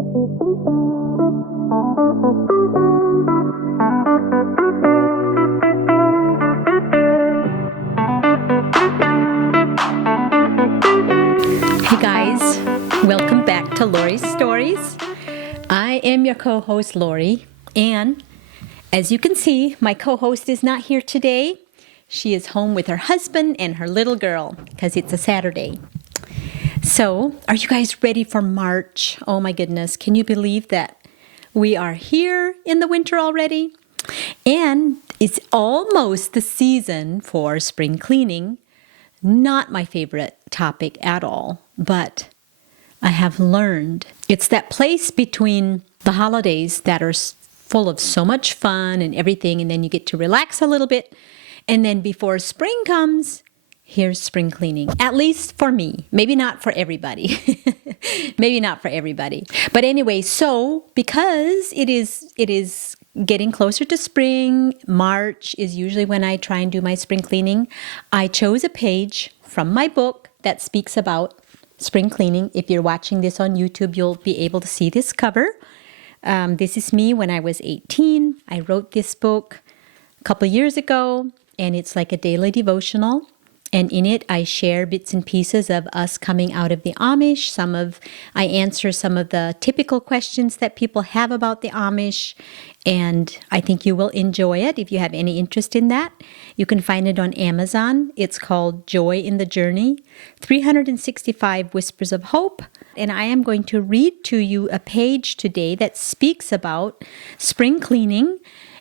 Hey guys, welcome back to Laurie's Stories. I am your co-host Laurie, and as you can see, my co-host is not here today. She is home with her husband and her little girl because it's a Saturday. So, are you guys ready for March? Oh my goodness, can you believe that we are here in the winter already? And it's almost the season for spring cleaning. Not my favorite topic at all, but I have learned it's that place between the holidays that are full of so much fun and everything, and then you get to relax a little bit, and then before spring comes, here's spring cleaning. At least for me. Maybe not for everybody. Maybe not for everybody. But anyway, so because it is getting closer to spring, March is usually when I try and do my spring cleaning. I chose a page from my book that speaks about spring cleaning. If you're watching this on YouTube, you'll be able to see this cover. This is me when I was 18. I wrote this book a couple years ago, and it's like a daily devotional. And in it, I share bits and pieces of us coming out of the Amish. I answer some of the typical questions that people have about the Amish. And I think you will enjoy it if you have any interest in that. You can find it on Amazon. It's called Joy in the Journey, 365 Whispers of Hope. And I am going to read to you a page today that speaks about spring cleaning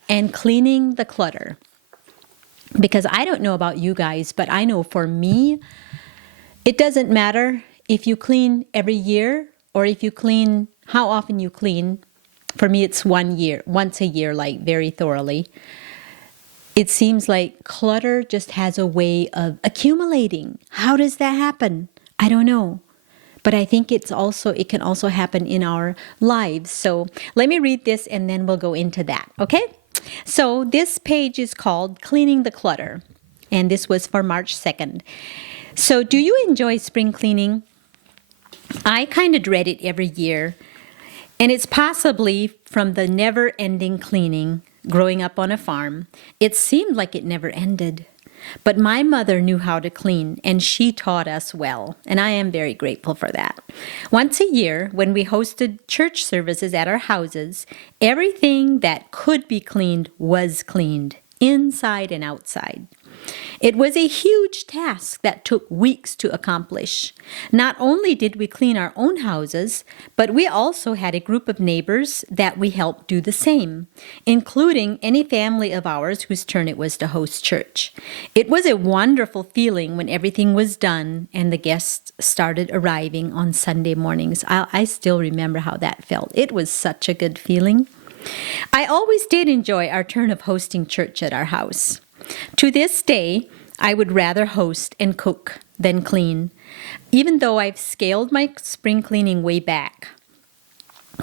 and cleaning the clutter. Because I don't know about you guys, but I know for me, it doesn't matter if you clean every year or if you clean, how often you clean. For me, it's once a year, like very thoroughly. It seems like clutter just has a way of accumulating. How does that happen? I don't know. But I think it can also happen in our lives. So let me read this and then we'll go into that, okay? So this page is called Cleaning the Clutter, and this was for March 2nd. So do you enjoy spring cleaning? I kind of dread it every year, and it's possibly from the never-ending cleaning growing up on a farm. It seemed like it never ended. But my mother knew how to clean, and she taught us well, and I am very grateful for that. Once a year, when we hosted church services at our houses, everything that could be cleaned was cleaned, inside and outside. It was a huge task that took weeks to accomplish. Not only did we clean our own houses, but we also had a group of neighbors that we helped do the same, including any family of ours whose turn it was to host church. It was a wonderful feeling when everything was done and the guests started arriving on Sunday mornings. I still remember how that felt. It was such a good feeling. I always did enjoy our turn of hosting church at our house. To this day, I would rather host and cook than clean, even though I've scaled my spring cleaning way back.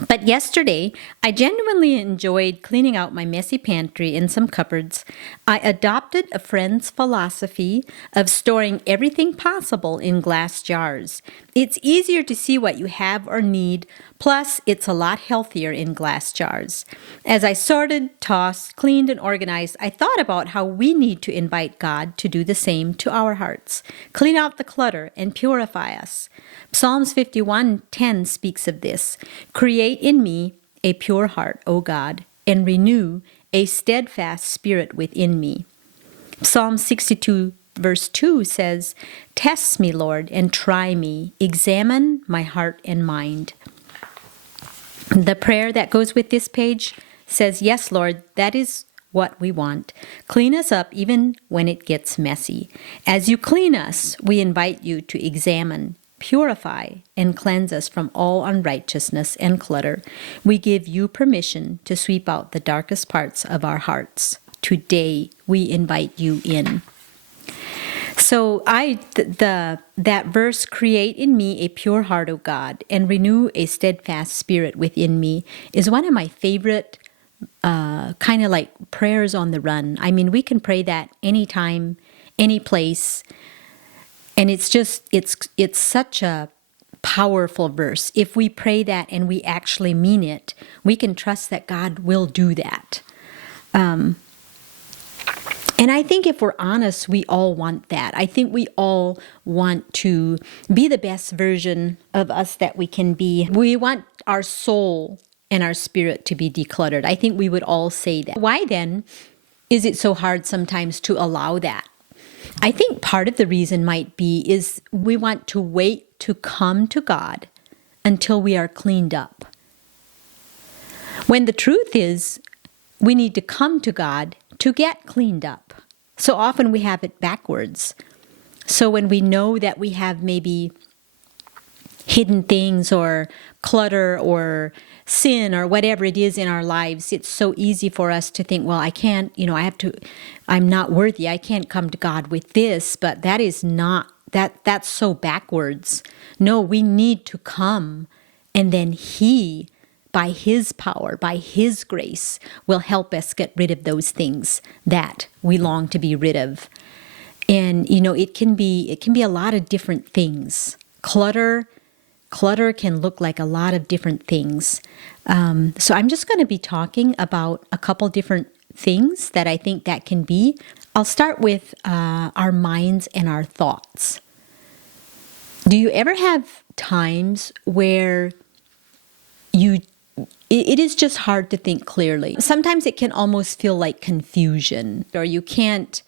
But yesterday, I genuinely enjoyed cleaning out my messy pantry and some cupboards. I adopted a friend's philosophy of storing everything possible in glass jars. It's easier to see what you have or need, plus it's a lot healthier in glass jars. As I sorted, tossed, cleaned, and organized, I thought about how we need to invite God to do the same to our hearts, clean out the clutter, and purify us. Psalms 51:10 speaks of this. Create in me a pure heart, O God, and renew a steadfast spirit within me. Psalm 62 verse 2 says, Test me, Lord, and try me. Examine my heart and mind. The prayer that goes with this page says, Yes, Lord, that is what we want. Clean us up even when it gets messy. As you clean us, we invite you to examine, purify, and cleanse us from all unrighteousness and clutter. We give you permission to sweep out the darkest parts of our hearts. Today, we invite you in. So that verse, create in me a pure heart, O God, and renew a steadfast spirit within me, is one of my favorite kind of like prayers on the run. I mean, we can pray that anytime, any place, and it's such a powerful verse. If we pray that and we actually mean it, we can trust that God will do that. And I think if we're honest, we all want that. I think we all want to be the best version of us that we can be. We want our soul and our spirit to be decluttered. I think we would all say that. Why then is it so hard sometimes to allow that? I think part of the reason might be is we want to wait to come to God until we are cleaned up. When the truth is, we need to come to God to get cleaned up. So often we have it backwards. So when we know that we have maybe hidden things or clutter or sin or whatever it is in our lives, it's so easy for us to think, well, I can't, I'm not worthy. I can't come to God with this, but that is not, that's so backwards. No, we need to come, and then He, by His power, by His grace, will help us get rid of those things that we long to be rid of. And, it can be a lot of different things. Clutter can look like a lot of different things. So I'm just going to be talking about a couple different things that I think that can be. I'll start with our minds and our thoughts. Do you ever have times where it is just hard to think clearly? Sometimes it can almost feel like confusion, or you can't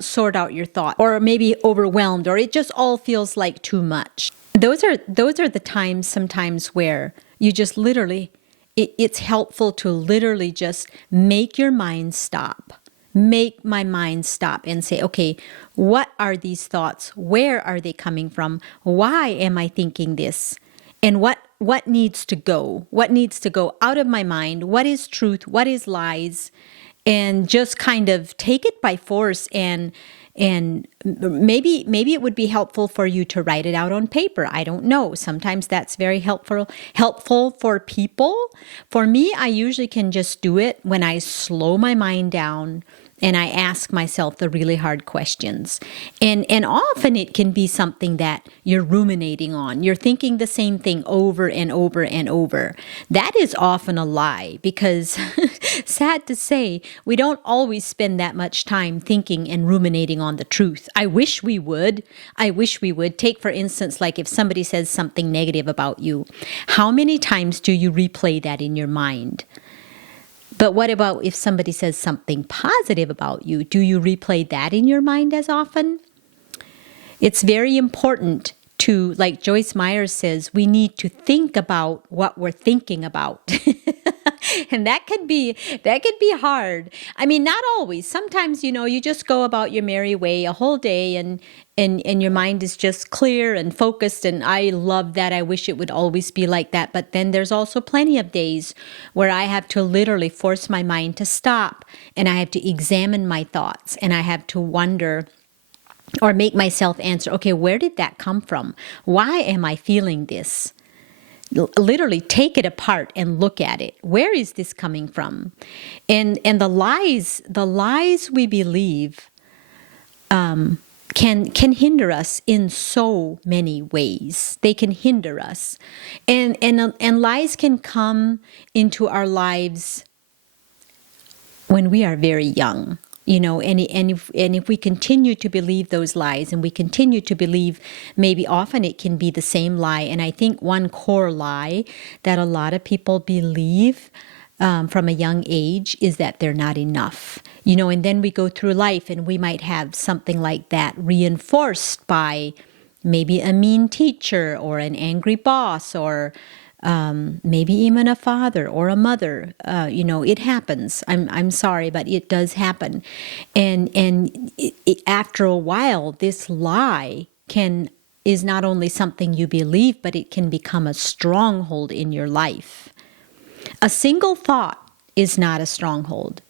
sort out your thought, or maybe overwhelmed, or it just all feels like too much. Those are the times sometimes where you just literally, it's helpful to literally just make your mind stop. Make my mind stop and say, okay, what are these thoughts? Where are they coming from? Why am I thinking this? And what needs to go? What needs to go out of my mind? What is truth? What is lies? And just kind of take it by force, and maybe it would be helpful for you to write it out on paper. I don't know. Sometimes that's very helpful for people. For me, I usually can just do it when I slow my mind down and I ask myself the really hard questions. And often it can be something that you're ruminating on. You're thinking the same thing over and over and over. That is often a lie, because sad to say, we don't always spend that much time thinking and ruminating on the truth. I wish we would. Take, for instance, like if somebody says something negative about you, how many times do you replay that in your mind? But what about if somebody says something positive about you? Do you replay that in your mind as often? It's very important to, like Joyce Meyer says, we need to think about what we're thinking about. And that could be hard. I mean, not always. Sometimes, you just go about your merry way a whole day, and your mind is just clear and focused. And I love that. I wish it would always be like that. But then there's also plenty of days where I have to literally force my mind to stop, and I have to examine my thoughts, and I have to wonder or make myself answer, okay, where did that come from? Why am I feeling this? Literally take it apart and look at it. Where is this coming from? And the lies we believe can hinder us in so many ways. They can hinder us, and lies can come into our lives when we are very young. And if we continue to believe those lies, and we continue to believe, maybe often it can be the same lie. And I think one core lie that a lot of people believe from a young age is that they're not enough. And then we go through life and we might have something like that reinforced by maybe a mean teacher or an angry boss, or maybe even a father or a mother. It happens. I'm sorry, but it does happen. And after a while, this lie is not only something you believe, but it can become a stronghold in your life. A single thought is not a stronghold,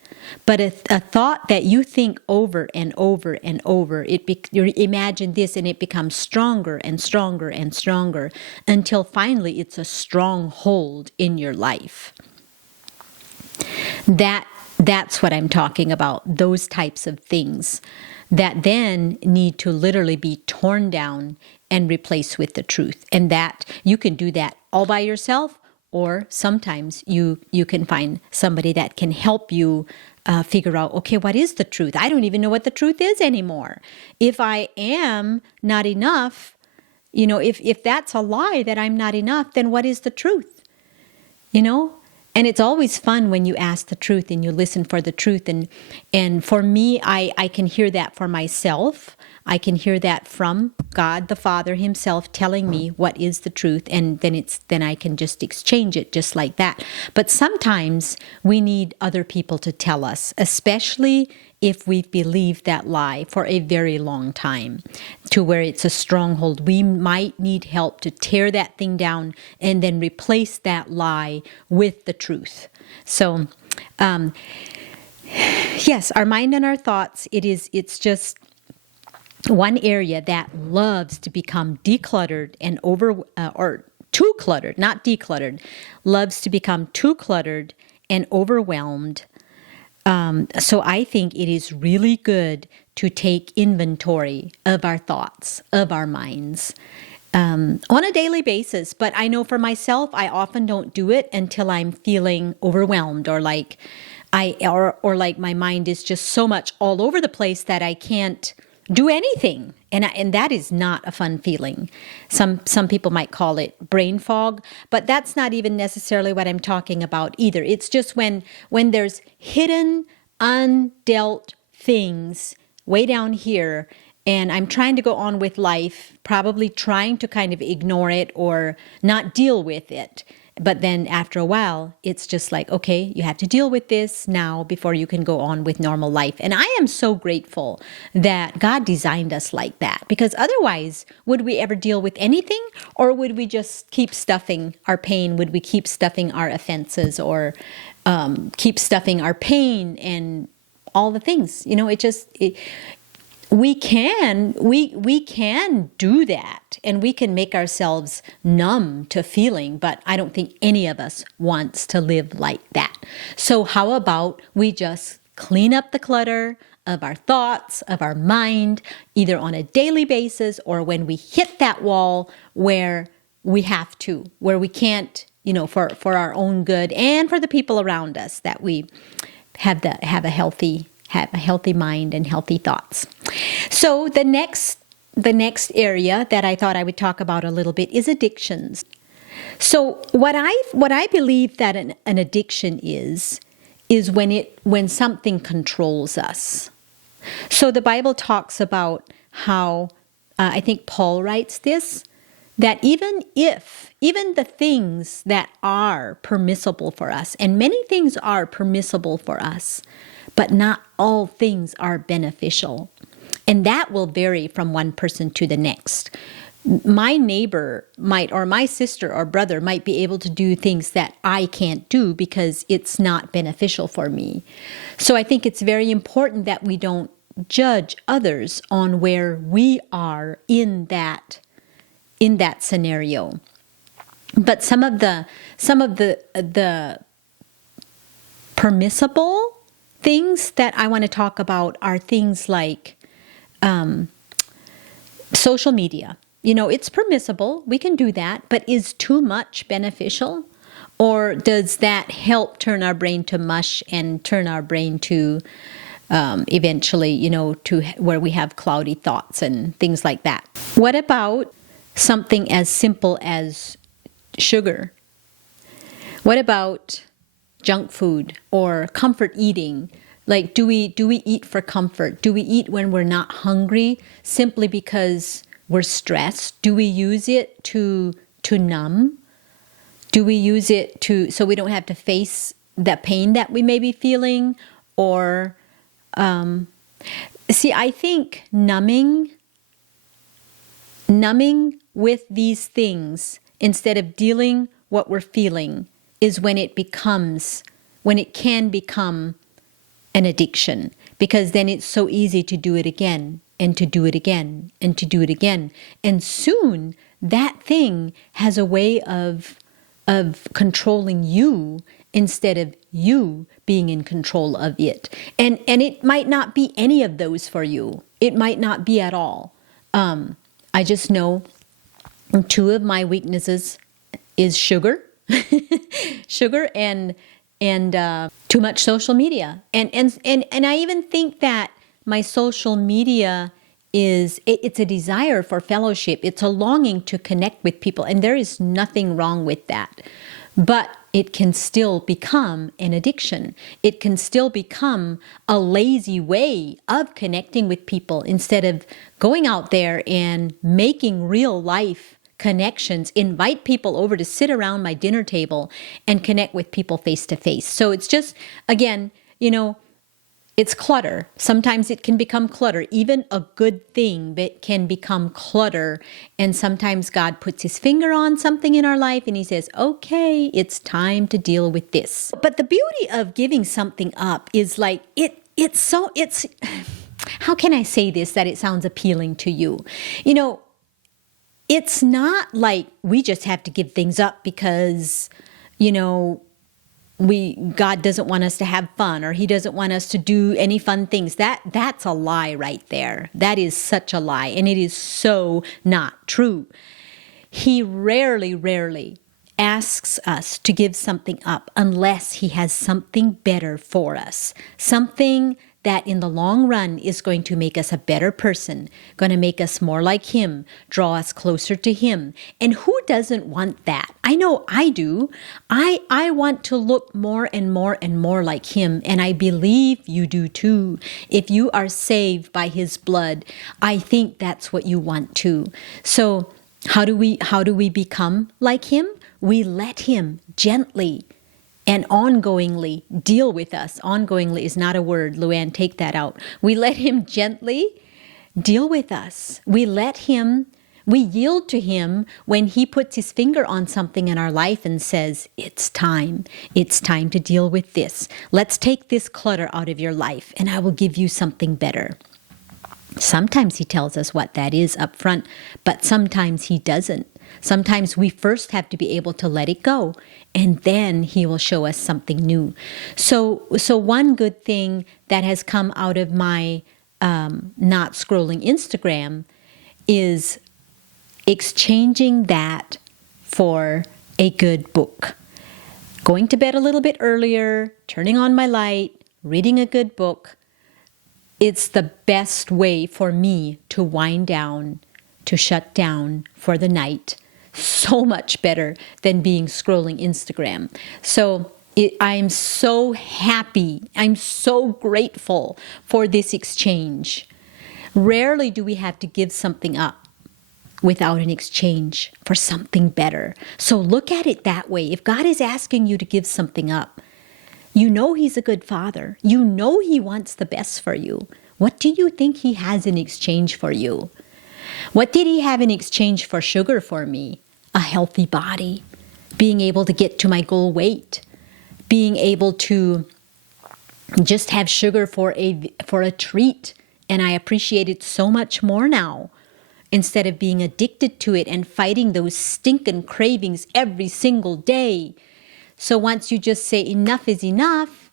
but a thought that you think over and over and over, you imagine this, and it becomes stronger and stronger and stronger until finally it's a stronghold in your life. That's what I'm talking about, those types of things that then need to literally be torn down and replace with the truth. And that you can do that all by yourself, or sometimes you can find somebody that can help you figure out, okay, what is the truth? I don't even know what the truth is anymore. If I am not enough, if that's a lie that I'm not enough, then what is the truth? And it's always fun when you ask the truth and you listen for the truth. And for me, I can hear that for myself. I can hear that from God the Father himself telling me what is the truth, and then I can just exchange it just like that. But sometimes we need other people to tell us, especially if we've believed that lie for a very long time, to where it's a stronghold. We might need help to tear that thing down and then replace that lie with the truth. So, yes, our mind and our thoughts, it's just one area that loves to become decluttered and or too cluttered, not decluttered, loves to become too cluttered and overwhelmed. So I think it is really good to take inventory of our thoughts, of our minds, on a daily basis. But I know for myself, I often don't do it until I'm feeling overwhelmed, or like or like my mind is just so much all over the place that I can't do anything. And that is not a fun feeling. Some people might call it brain fog, but that's not even necessarily what I'm talking about either. It's just when there's hidden, undealt things way down here, and I'm trying to go on with life, probably trying to kind of ignore it or not deal with it. But then after a while, it's just like, okay, you have to deal with this now before you can go on with normal life. And I am so grateful that God designed us like that, because otherwise, would we ever deal with anything? Or would we just keep stuffing our pain? Would we keep stuffing our offenses, or keep stuffing our pain and all the things? We can do that, and we can make ourselves numb to feeling, but I don't think any of us wants to live like that. So how about we just clean up the clutter of our thoughts, of our mind, either on a daily basis or when we hit that wall where we have to, where we can't, for our own good and for the people around us, that we have a healthy mind and healthy thoughts. So the next area that I thought I would talk about a little bit is addictions. So what I believe that an addiction is when something controls us. So the Bible talks about how I think Paul writes this, that even the things that are permissible for us, and many things are permissible for us, but not all things are beneficial. And that will vary from one person to the next. My neighbor or my sister or brother might be able to do things that I can't do because it's not beneficial for me. So I think it's very important that we don't judge others on where we are in that scenario. But some of the permissible things that I want to talk about are things like social media. It's permissible. We can do that. But is too much beneficial? Or does that help turn our brain to mush and turn our brain to eventually, to where we have cloudy thoughts and things like that? What about something as simple as sugar? What about junk food or comfort eating? Like, do we eat for comfort? Do we eat when we're not hungry simply because we're stressed? Do we use it to numb? Do we use it so we don't have to face the pain that we may be feeling? Or I think numbing with these things instead of dealing what we're feeling is when it can become an addiction, because then it's so easy to do it again and to do it again and to do it again. And soon that thing has a way of controlling you instead of you being in control of it. And it might not be any of those for you. It might not be at all. I just know And two of my weaknesses is sugar, sugar and too much social media. And I even think that my social media it's a desire for fellowship. It's a longing to connect with people, and there is nothing wrong with that. But it can still become an addiction. It can still become a lazy way of connecting with people instead of going out there and making real life connections, invite people over to sit around my dinner table and connect with people face to face. So it's just, again, it's clutter. Sometimes it can become clutter. Even a good thing that can become clutter. And sometimes God puts his finger on something in our life and he says, okay, it's time to deal with this. But the beauty of giving something up is like, how can I say this that it sounds appealing to you? It's not like we just have to give things up because, God doesn't want us to have fun, or he doesn't want us to do any fun things. That's a lie right there. That is such a lie, and it is so not true. He rarely asks us to give something up unless he has something better for us. Something that in the long run is going to make us a better person, going to make us more like him, draw us closer to him. And who doesn't want that? I know I do. I want to look more and more and more like him, and I believe you do too. If you are saved by his blood, I think that's what you want too. So how do we become like him? We let him gently and ongoingly deal with us. Ongoingly is not a word. Luann, take that out. We let him gently deal with us. We yield to him when he puts his finger on something in our life and says, it's time. It's time to deal with this. Let's take this clutter out of your life and I will give you something better. Sometimes he tells us what that is up front, but sometimes he doesn't. Sometimes we first have to be able to let it go, and then he will show us something new. So one good thing that has come out of my not scrolling Instagram is exchanging that for a good book. Going to bed a little bit earlier, turning on my light, reading a good book. It's the best way for me to wind down, to shut down for the night. So much better than being scrolling Instagram. So I'm so happy. I'm so grateful for this exchange. Rarely do we have to give something up without an exchange for something better. So look at it that way. If God is asking you to give something up, you know he's a good father. You know he wants the best for you. What do you think he has in exchange for you? What did he have in exchange for sugar for me? A healthy body, being able to get to my goal weight, being able to just have sugar for a treat. And I appreciate it so much more now, instead of being addicted to it and fighting those stinking cravings every single day. So once you just say enough is enough,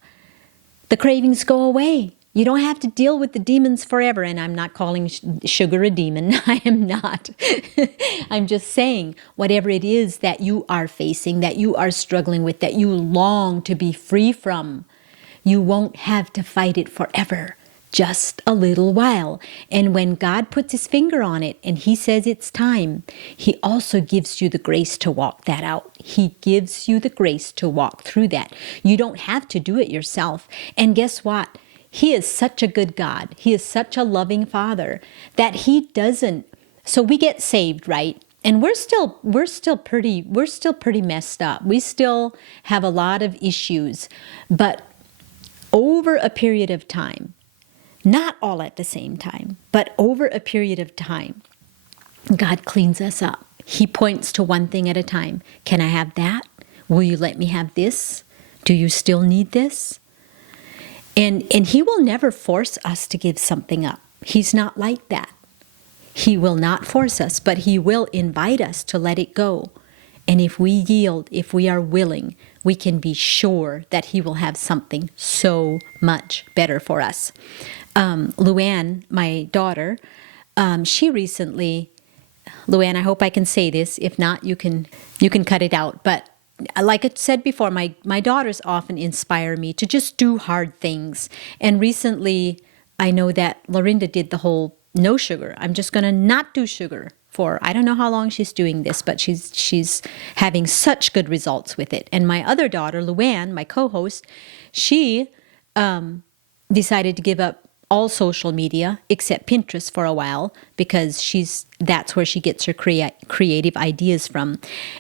the cravings go away. You don't have to deal with the demons forever. And I'm not calling sugar a demon. I am not. I'm just saying whatever it is that you are facing, that you are struggling with, that you long to be free from, you won't have to fight it forever. Just a little while. And when God puts his finger on it and he says it's time, he also gives you the grace to walk that out. He gives you the grace to walk through that. You don't have to do it yourself. And guess what? He is such a good God. He is such a loving Father that he doesn't. So we get saved, right? And we're still pretty messed up. We still have a lot of issues. But over a period of time, not all at the same time, but over a period of time, God cleans us up. He points to one thing at a time. Can I have that? Will you let me have this? Do you still need this? And he will never force us to give something up. He's not like that. He will not force us, but he will invite us to let it go. And if we yield, if we are willing, we can be sure that he will have something so much better for us. Luann, my daughter, she recently, Luann, I hope I can say this. If not, you can cut it out. But like I said before, my daughters often inspire me to just do hard things. And recently, I know that Lorinda did the whole no sugar. I'm just going to not do sugar for, I don't know how long she's doing this, but she's having such good results with it. And my other daughter, Luann, my co-host, she decided to give up all social media except Pinterest for a while because that's where she gets her creative ideas from.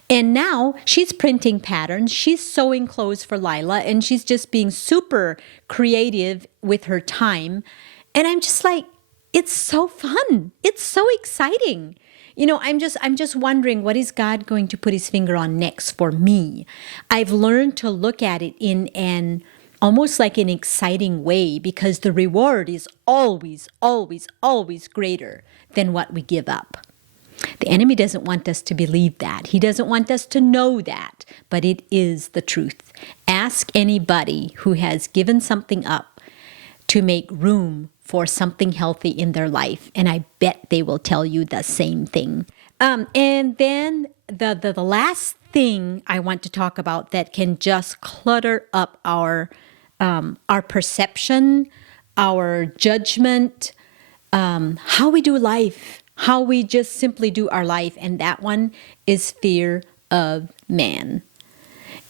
And now she's printing patterns, she's sewing clothes for Lila, and she's just being super creative with her time. And I'm just like, it's so fun. It's so exciting. I'm just wondering, what is God going to put his finger on next for me? I've learned to look at it in an almost like an exciting way, because the reward is always, always, always greater than what we give up. The enemy doesn't want us to believe that. He doesn't want us to know that, but it is the truth. Ask anybody who has given something up to make room for something healthy in their life, and I bet they will tell you the same thing. And then the last thing I want to talk about that can just clutter up our perception, our judgment, how we do life, how we just simply do our life, and that one is fear of man.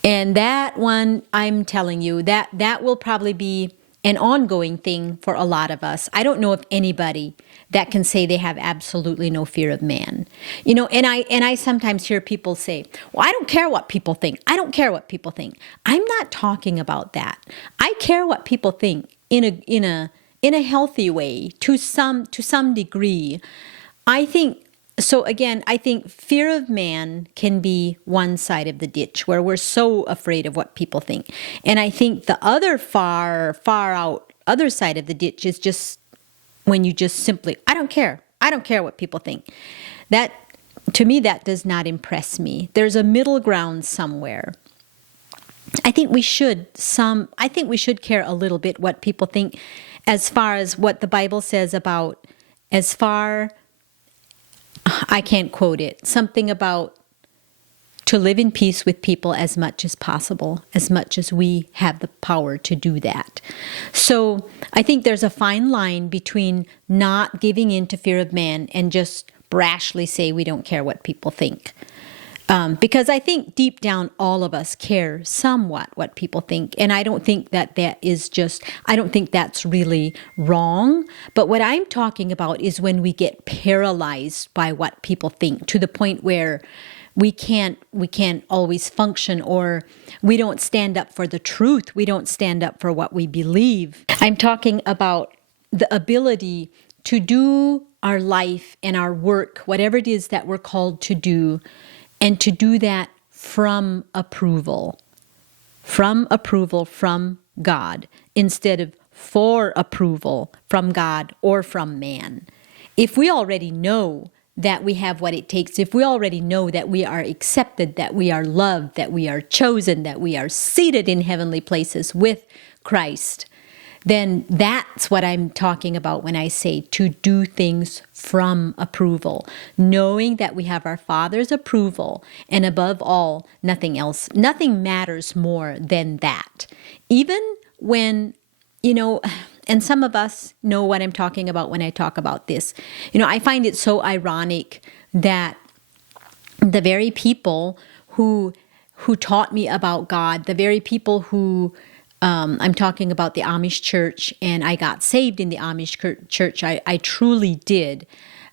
And that one, I'm telling you, that will probably be an ongoing thing for a lot of us. I don't know of anybody that can say they have absolutely no fear of man. And I sometimes hear people say, well, I don't care what people think. I don't care what people think. I'm not talking about that. I care what people think in a healthy way, to some degree. I think fear of man can be one side of the ditch where we're so afraid of what people think. And I think the other far out other side of the ditch is just when you just simply, I don't care. I don't care what people think. That, to me, that does not impress me. There's a middle ground somewhere. I think we should care a little bit what people think, as far as what the Bible says about, I can't quote it, something about to live in peace with people as much as possible, as much as we have the power to do that. So I think there's a fine line between not giving in to fear of man and just brashly say we don't care what people think. Because I think deep down all of us care somewhat what people think. And I don't think I don't think that's really wrong. But what I'm talking about is when we get paralyzed by what people think, to the point where we can't always function, or we don't stand up for the truth. We don't stand up for what we believe. I'm talking about the ability to do our life and our work, whatever it is that we're called to do, and to do that from approval from God, instead of for approval from God or from man. If we already know that we have what it takes, if we already know that we are accepted, that we are loved, that we are chosen, that we are seated in heavenly places with Christ, then that's what I'm talking about when I say to do things from approval, knowing that we have our Father's approval, and above all, nothing else. Nothing matters more than that. Even when, and some of us know what I'm talking about when I talk about this. I find it so ironic that the very people who taught me about God, the very people who I'm talking about the Amish church, and I got saved in the Amish church. I truly did.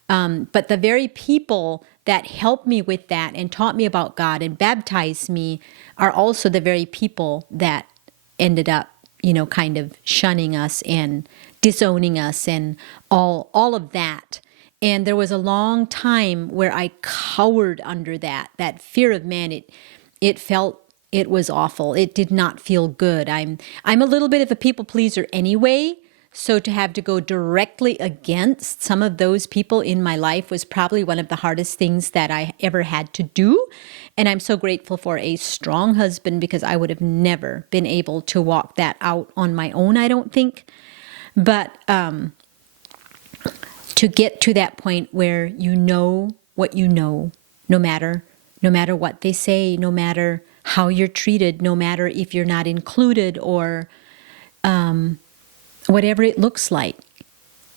But the very people that helped me with that and taught me about God and baptized me are also the very people that ended up, kind of shunning us and disowning us and all of that. And there was a long time where I cowered under that fear of man. It was awful. It did not feel good. I'm a little bit of a people pleaser anyway, so to have to go directly against some of those people in my life was probably one of the hardest things that I ever had to do. And I'm so grateful for a strong husband, because I would have never been able to walk that out on my own, I don't think. But to get to that point where you know what you know, no matter what they say, no matter how you're treated, no matter if you're not included or whatever it looks like,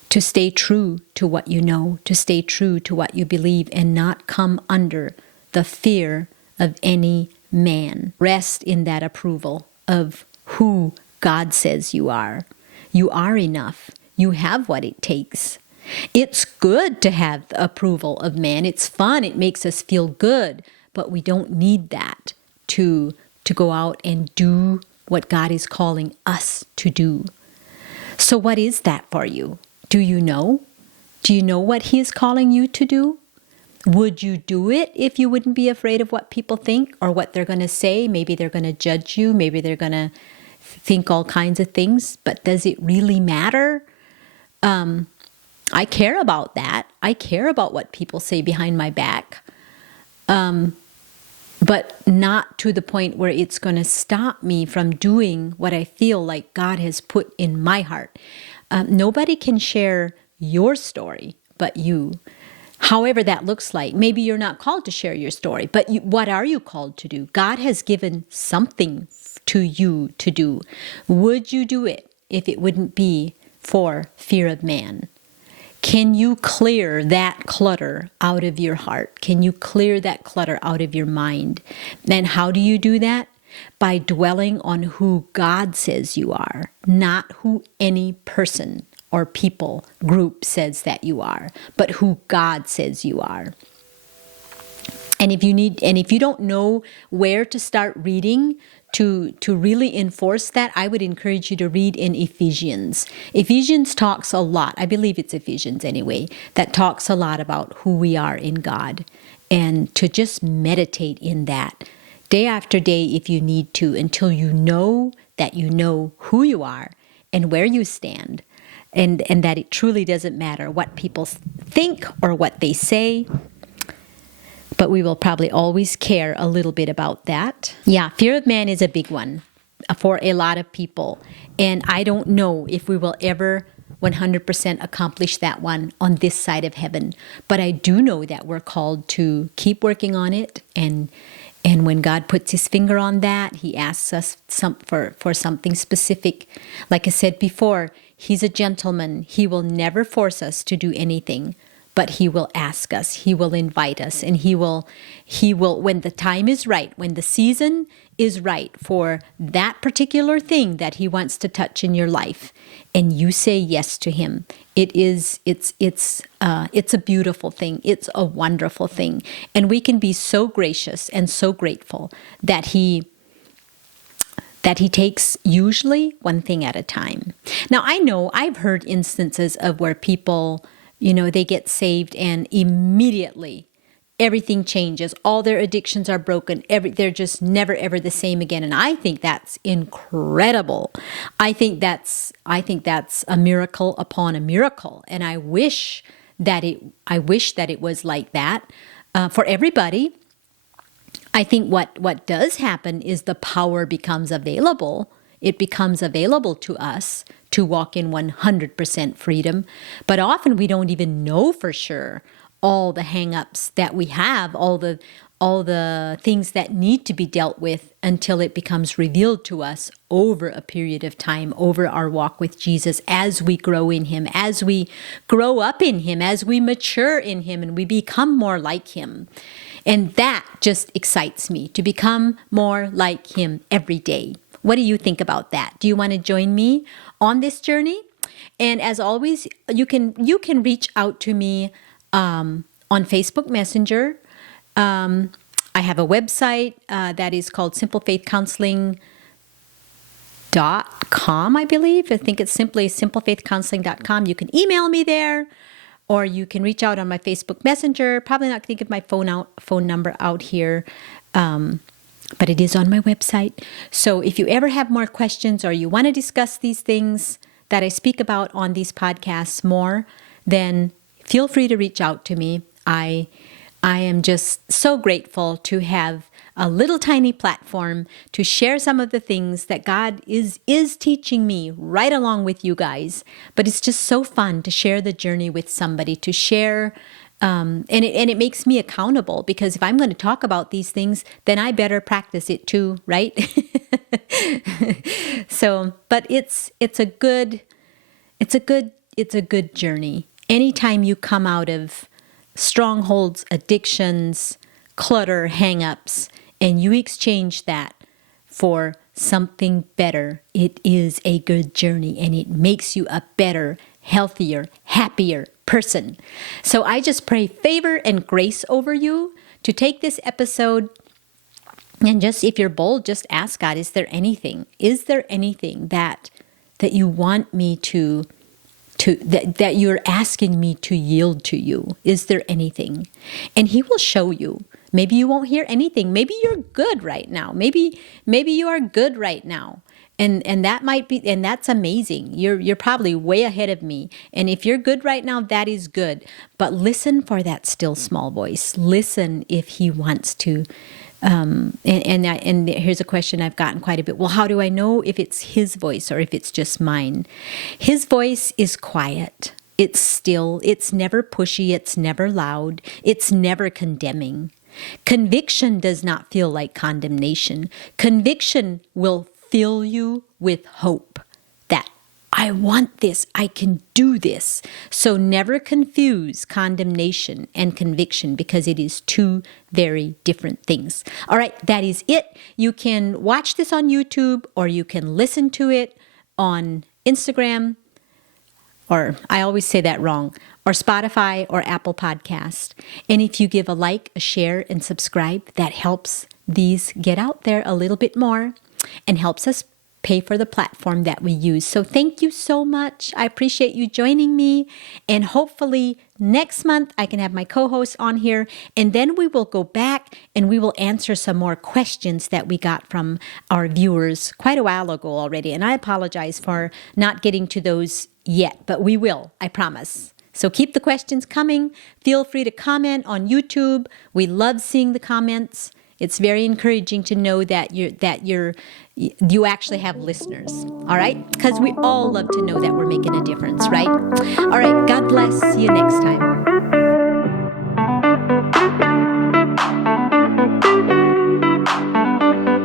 to stay true to what you know, to stay true to what you believe, and not come under the fear of any man. Rest in that approval of who God says you are. You are enough. You have what it takes. It's good to have the approval of man. It's fun. It makes us feel good. But we don't need that to go out and do what God is calling us to do. So what is that for you? Do you know? Do you know what He is calling you to do? Would you do it if you wouldn't be afraid of what people think or what they're going to say? Maybe they're going to judge you. Maybe they're going to think all kinds of things. But does it really matter? I care about that. I care about what people say behind my back. But not to the point where it's going to stop me from doing what I feel like God has put in my heart. Nobody can share your story but you. However that looks like. Maybe you're not called to share your story, but what are you called to do? God has given something to you to do. Would you do it if it wouldn't be for fear of man? Can you clear that clutter out of your heart? Can you clear that clutter out of your mind? And how do you do that? By dwelling on who God says you are, not who any person or people group says that you are, but who God says you are. And if you don't know where to start reading to really enforce that, I would encourage you to read in Ephesians. Ephesians talks a lot, I believe it's Ephesians anyway, that talks a lot about who we are in God, and to just meditate in that day after day if you need to, until you know that you know who you are and where you stand, and that it truly doesn't matter what people think or what they say. But we will probably always care a little bit about that. Yeah, fear of man is a big one for a lot of people. And I don't know if we will ever 100% accomplish that one on this side of heaven. But I do know that we're called to keep working on it. And when God puts His finger on that, He asks us for something specific. Like I said before, He's a gentleman. He will never force us to do anything. But He will ask us, He will invite us, and He will, when the time is right, when the season is right for that particular thing that He wants to touch in your life, and you say yes to Him, it's a beautiful thing. It's a wonderful thing. And we can be so gracious and so grateful that He takes usually one thing at a time. Now, I know I've heard instances of where people, they get saved and immediately everything changes. All their addictions are broken. They're just never, ever the same again. And I think that's incredible. I think that's a miracle upon a miracle. And I wish that it was like that for everybody. I think what does happen is the power becomes available. It becomes available to us to walk in 100% freedom. But often we don't even know for sure all the hang-ups that we have, all the things that need to be dealt with, until it becomes revealed to us over a period of time, over our walk with Jesus, as we grow in Him, as we grow up in Him, as we mature in Him, and we become more like Him. And that just excites me, to become more like Him every day. What do you think about that? Do you want to join me on this journey? And as always, you can reach out to me on Facebook Messenger. I have a website that is called simplefaithcounseling.com, I believe. I think it's simply simplefaithcounseling.com. You can email me there, or you can reach out on my Facebook Messenger. Probably not going to give my phone number out here, but it is on my website. So if you ever have more questions, or you want to discuss these things that I speak about on these podcasts more, then feel free to reach out to me. I am just so grateful to have a little tiny platform to share some of the things that God is teaching me right along with you guys. But it's just so fun to share the journey with somebody, to share And it makes me accountable, because if I'm going to talk about these things, then I better practice it too, right? So, but it's a good journey. Anytime you come out of strongholds, addictions, clutter, hang-ups, and you exchange that for something better, it is a good journey, and it makes you a better, healthier, happier person. So I just pray favor and grace over you to take this episode, and just, if you're bold, just ask God, is there anything that you want me to that you're asking me to yield to you? Is there anything? And He will show you. Maybe you won't hear anything. Maybe you're good right now. Maybe you are good right now. And that might be, and that's amazing. You're probably way ahead of me. And if you're good right now, that is good. But listen for that still small voice. Listen if He wants to. And here's a question I've gotten quite a bit. Well, how do I know if it's His voice or if it's just mine? His voice is quiet. It's still. It's never pushy. It's never loud. It's never condemning. Conviction does not feel like condemnation. Conviction will fill you with hope that I want this, I can do this. So never confuse condemnation and conviction, because it is two very different things. All right, that is it. You can watch this on YouTube, or you can listen to it on Instagram, or I always say that wrong, or Spotify or Apple Podcast. And if you give a like, a share, and subscribe, that helps these get out there a little bit more and helps us pay for the platform that we use. So thank you so much. I appreciate you joining me. And hopefully next month I can have my co-host on here, and then we will go back and we will answer some more questions that we got from our viewers quite a while ago already. And I apologize for not getting to those yet, but we will, I promise. So keep the questions coming. Feel free to comment on YouTube. We love seeing the comments. It's very encouraging to know that you actually have listeners. All right? Because we all love to know that we're making a difference, right? All right. God bless. See you next time.